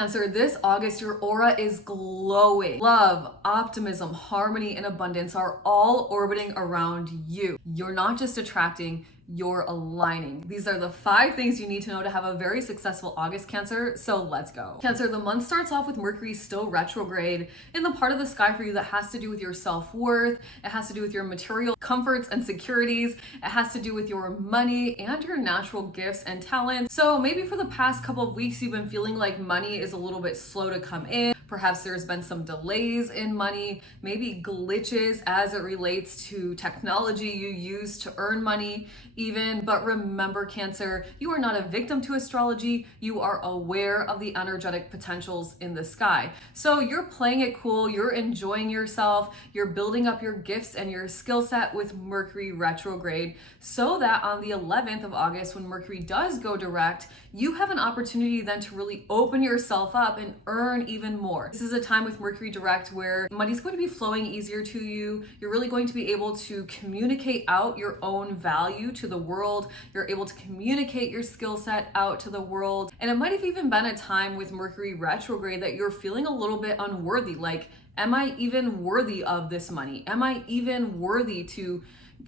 Cancer, this August, your aura is glowing. Love, optimism, harmony, and abundance are all orbiting around you. You're not just attracting, you're aligning. These are the 5 things you need to know to have a very successful August, Cancer. So let's go. Cancer, the month starts off with Mercury still retrograde in the part of the sky for you that has to do with your self-worth. It has to do with your material comforts and securities. It has to do with your money and your natural gifts and talents. So maybe for the past couple of weeks, you've been feeling like money is a little bit slow to come in. Perhaps there's been some delays in money, maybe glitches as it relates to technology you use to earn money even. But remember, Cancer, you are not a victim to astrology. You are aware of the energetic potentials in the sky. So you're playing it cool, you're enjoying yourself, you're building up your gifts and your skill set with Mercury retrograde, so that on the 11th of August, when Mercury does go direct, you have an opportunity then to really open yourself up and earn even more. This is a time with Mercury direct where money's going to be flowing easier to you. You're really going to be able to communicate out your own value to the world. You're able to communicate your skill set out to the world. And it might have even been a time with Mercury retrograde that you're feeling a little bit unworthy. Like, am I even worthy of this money? Am I even worthy to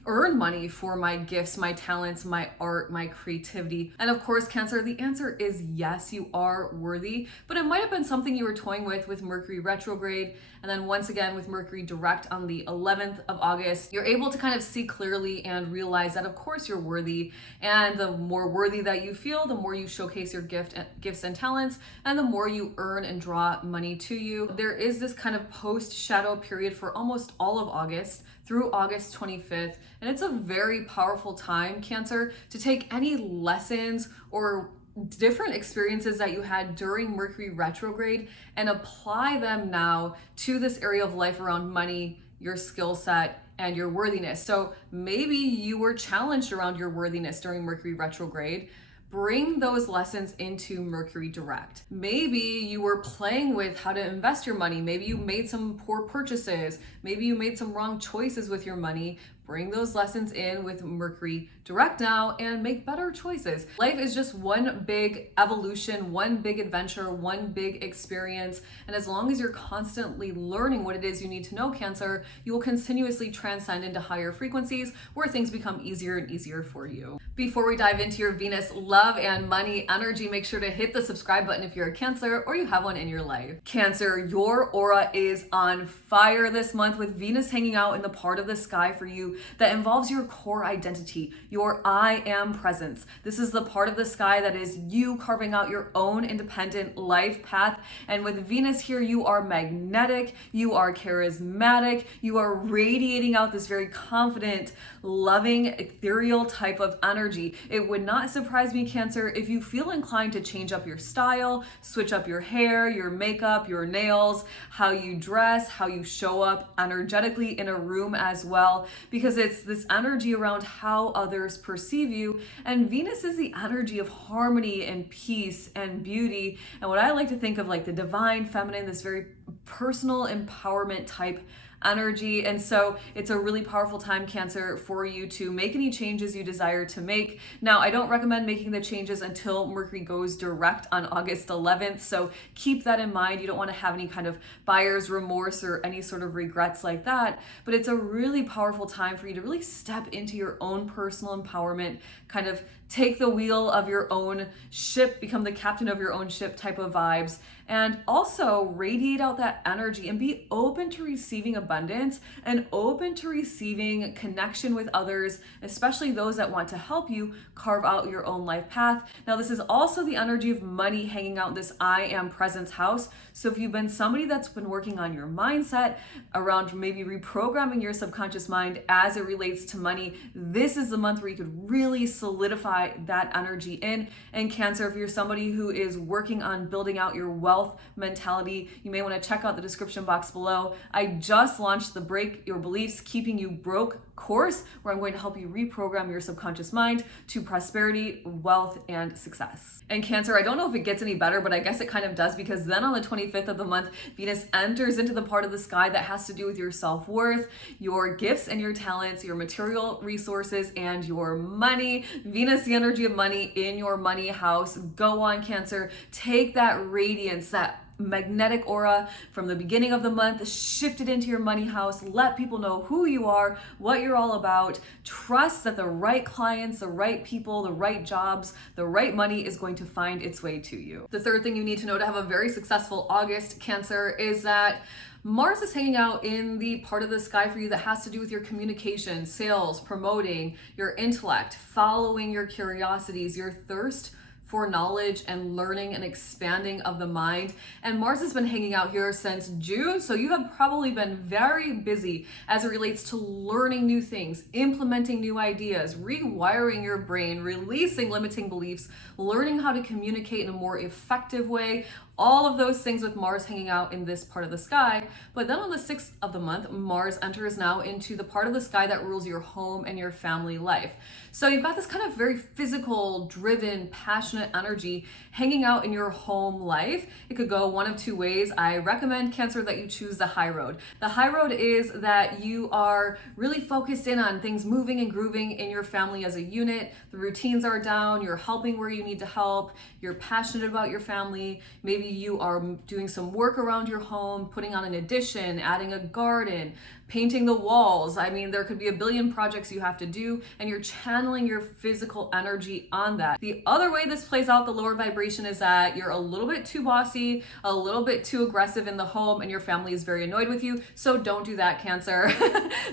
earn money for my gifts, my talents, my art, my creativity? And of course, Cancer, the answer is yes, you are worthy, but it might have been something you were toying with Mercury retrograde. And then once again, with Mercury direct on the 11th of August, you're able to kind of see clearly and realize that of course you're worthy. And the more worthy that you feel, the more you showcase your gifts and talents, and the more you earn and draw money to you. There is this kind of post-shadow period for almost all of August through August 25th. And it's a very powerful time, Cancer, to take any lessons or different experiences that you had during Mercury retrograde and apply them now to this area of life around money, your skill set, and your worthiness. So maybe you were challenged around your worthiness during Mercury retrograde. Bring those lessons into Mercury direct. Maybe you were playing with how to invest your money. Maybe you made some poor purchases. Maybe you made some wrong choices with your money. Bring those lessons in with Mercury direct now and make better choices. Life is just one big evolution, one big adventure, one big experience. And as long as you're constantly learning what it is you need to know, Cancer, you will continuously transcend into higher frequencies where things become easier and easier for you. Before we dive into your Venus love and money energy, make sure to hit the subscribe button if you're a Cancer or you have one in your life. Cancer, your aura is on fire this month with Venus hanging out in the part of the sky for you that involves your core identity, your I am presence. This is the part of the sky that is you carving out your own independent life path. And with Venus here, you are magnetic, you are charismatic, you are radiating out this very confident, loving, ethereal type of energy. It would not surprise me, Cancer, if you feel inclined to change up your style, switch up your hair, your makeup, your nails, how you dress, how you show up energetically in a room as well, because it's this energy around how others perceive you. And Venus is the energy of harmony and peace and beauty. And what I like to think of like the divine feminine, this very personal empowerment type energy. And so it's a really powerful time, Cancer, for you to make any changes you desire to make. Now, I don't recommend making the changes until Mercury goes direct on August 11th. So keep that in mind. You don't want to have any kind of buyer's remorse or any sort of regrets like that. But it's a really powerful time for you to really step into your own personal empowerment, kind of take the wheel of your own ship, become the captain of your own ship type of vibes, and also radiate out that energy and be open to receiving abundance and open to receiving connection with others, especially those that want to help you carve out your own life path. Now, this is also the energy of money hanging out in this I am presence house. So if you've been somebody that's been working on your mindset around maybe reprogramming your subconscious mind as it relates to money, this is the month where you could really solidify that energy in. And Cancer, if you're somebody who is working on building out your wealth mentality, you may want to check out the description box below. I just launch the Break Your Beliefs Keeping You Broke course, where I'm going to help you reprogram your subconscious mind to prosperity, wealth, and success. And Cancer, I don't know if it gets any better, but I guess it kind of does, because then on the 25th of the month, Venus enters into the part of the sky that has to do with your self-worth, your gifts and your talents, your material resources, and your money. Venus, the energy of money in your money house. Go on, Cancer. Take that radiance, that magnetic aura from the beginning of the month, shift it into your money house. Let people know who you are, what you're all about. Trust that the right clients, the right people, the right jobs, the right money is going to find its way to you. The third thing you need to know to have a very successful August, Cancer, is that Mars is hanging out in the part of the sky for you that has to do with your communication, sales, promoting, your intellect, following your curiosities, your thirst for knowledge and learning and expanding of the mind. And Mars has been hanging out here since June, so you have probably been very busy as it relates to learning new things, implementing new ideas, rewiring your brain, releasing limiting beliefs, learning how to communicate in a more effective way. All of those things with Mars hanging out in this part of the sky. But then on the 6th of the month, Mars enters now into the part of the sky that rules your home and your family life. So you've got this kind of very physical, driven, passionate energy hanging out in your home life. It could go one of two ways. I recommend, Cancer, that you choose the high road. The high road is that you are really focused in on things moving and grooving in your family as a unit. The routines are down, you're helping where you need to help, you're passionate about your family. Maybe you are doing some work around your home, putting on an addition, adding a garden, painting the walls. I mean, there could be a billion projects you have to do, and you're channeling your physical energy on that. The other way this plays out, the lower vibration, is that you're a little bit too bossy, a little bit too aggressive in the home, and your family is very annoyed with you. So don't do that, Cancer.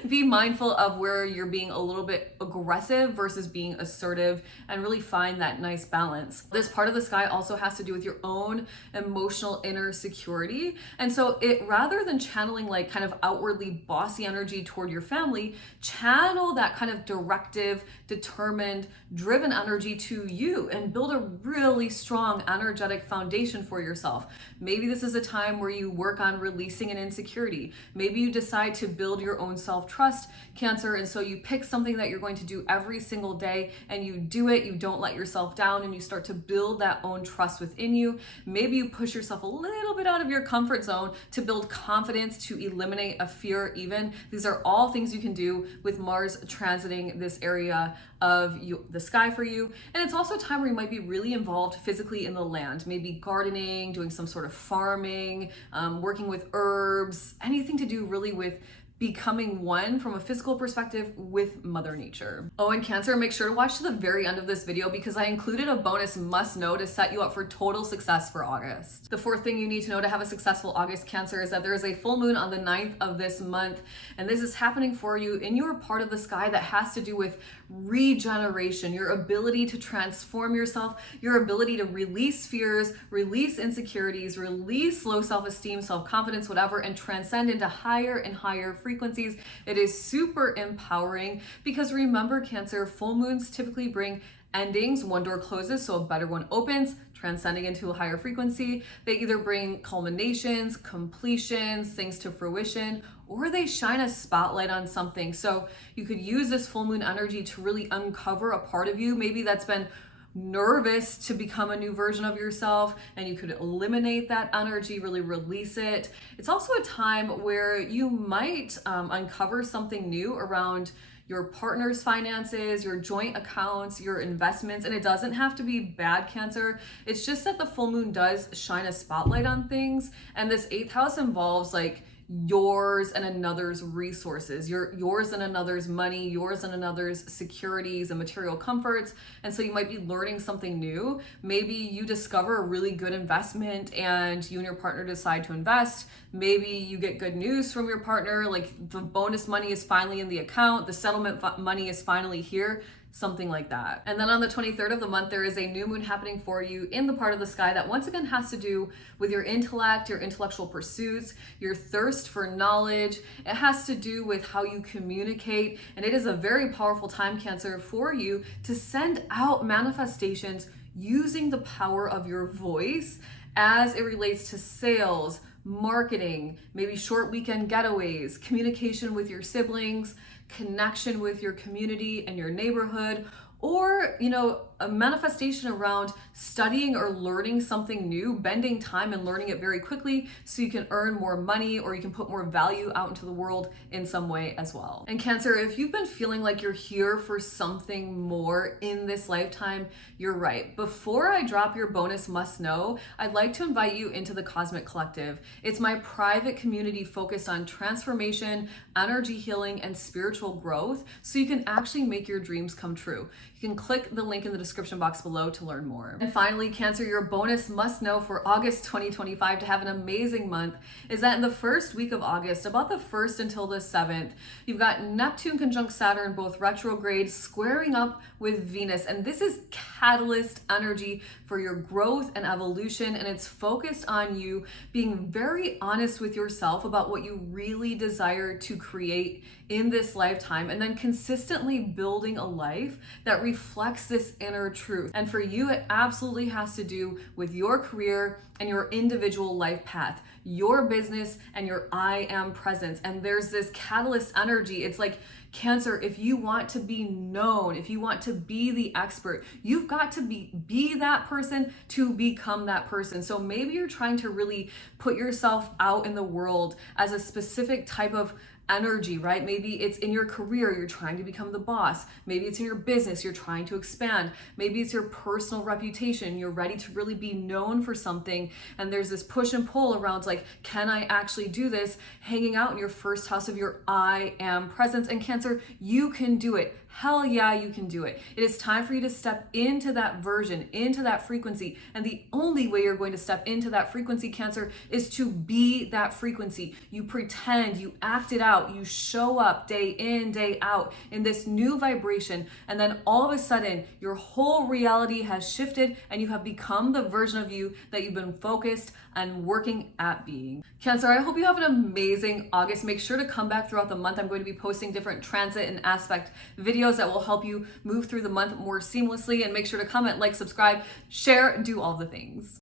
Be mindful of where you're being a little bit aggressive versus being assertive, and really find that nice balance. This part of the sky also has to do with your own emotional inner security. And so it, rather than channeling like kind of outwardly bossy energy toward your family, channel that kind of directive, determined, driven energy to you and build a really strong energetic foundation for yourself. Maybe this is a time where you work on releasing an insecurity. Maybe you decide to build your own self-trust, Cancer, and so you pick something that you're going to do every single day and you do it, you don't let yourself down, and you start to build that own trust within you. Maybe you push yourself a little bit out of your comfort zone to build confidence, to eliminate a fear even. These are all things you can do with Mars transiting this area of the sky for you. And it's also a time where you might be really involved physically in the land, maybe gardening, doing some sort of farming, working with herbs, anything to do really with becoming one from a physical perspective with Mother Nature. Oh, and Cancer, make sure to watch to the very end of this video because I included a bonus must know to set you up for total success for August. The fourth thing you need to know to have a successful August, Cancer, is that there is a full moon on the 9th of this month, and this is happening for you in your part of the sky that has to do with regeneration, your ability to transform yourself, your ability to release fears, release insecurities, release low self-esteem, self-confidence, whatever, and transcend into higher and higher frequencies. It is super empowering because remember, Cancer, full moons typically bring endings. One door closes, so a better one opens, transcending into a higher frequency. They either bring culminations, completions, things to fruition, or they shine a spotlight on something. So you could use this full moon energy to really uncover a part of you, maybe that's been nervous to become a new version of yourself, and you could eliminate that energy, really release it. It's also a time where you might uncover something new around your partner's finances, your joint accounts, your investments, and it doesn't have to be bad, Cancer. It's just that the full moon does shine a spotlight on things, and this 8th house involves like yours and another's resources, yours and another's money, yours and another's securities and material comforts. And so you might be learning something new. Maybe you discover a really good investment and you and your partner decide to invest. Maybe you get good news from your partner, like the bonus money is finally in the account, the settlement money is finally here. Something like that. And then on the 23rd of the month, there is a new moon happening for you in the part of the sky that once again has to do with your intellect, your intellectual pursuits, your thirst for knowledge. It has to do with how you communicate. And it is a very powerful time, Cancer, for you to send out manifestations using the power of your voice as it relates to sales, marketing, maybe short weekend getaways, communication with your siblings, connection with your community and your neighborhood, or a manifestation around studying or learning something new, bending time and learning it very quickly so you can earn more money or you can put more value out into the world in some way as well. And Cancer, if you've been feeling like you're here for something more in this lifetime, you're right. Before I drop your bonus must know, I'd like to invite you into the Cosmic Collective. It's my private community focused on transformation, energy healing, and spiritual growth so you can actually make your dreams come true. You can click the link in the description box below to learn more. And finally, Cancer, your bonus must know for August 2025 to have an amazing month is that in the first week of August, about the 1st until the 7th, you've got Neptune conjunct Saturn, both retrograde, squaring up with Venus. And this is catalyst energy for your growth and evolution. And it's focused on you being very honest with yourself about what you really desire to create in this lifetime, and then consistently building a life that reflects this inner truth. And for you, it absolutely has to do with your career and your individual life path, your business and your I am presence. And there's this catalyst energy. It's like, Cancer, if you want to be known, if you want to be the expert, you've got to be that person to become that person. So maybe you're trying to really put yourself out in the world as a specific type of energy, right? Maybe it's in your career, you're trying to become the boss. Maybe it's in your business, you're trying to expand. Maybe it's your personal reputation, you're ready to really be known for something. And there's this push and pull around like, can I actually do this? Hanging out in your first house of your I am presence. And Cancer, you can do it. Hell yeah, you can do it. It is time for you to step into that version, into that frequency. And the only way you're going to step into that frequency, Cancer, is to be that frequency. You pretend, you act it out, you show up day in, day out in this new vibration. And then all of a sudden, your whole reality has shifted and you have become the version of you that you've been focused and working at being. Cancer, I hope you have an amazing August. Make sure to come back throughout the month. I'm going to be posting different transit and aspect videos that will help you move through the month more seamlessly. And make sure to comment, like, subscribe, share, do all the things.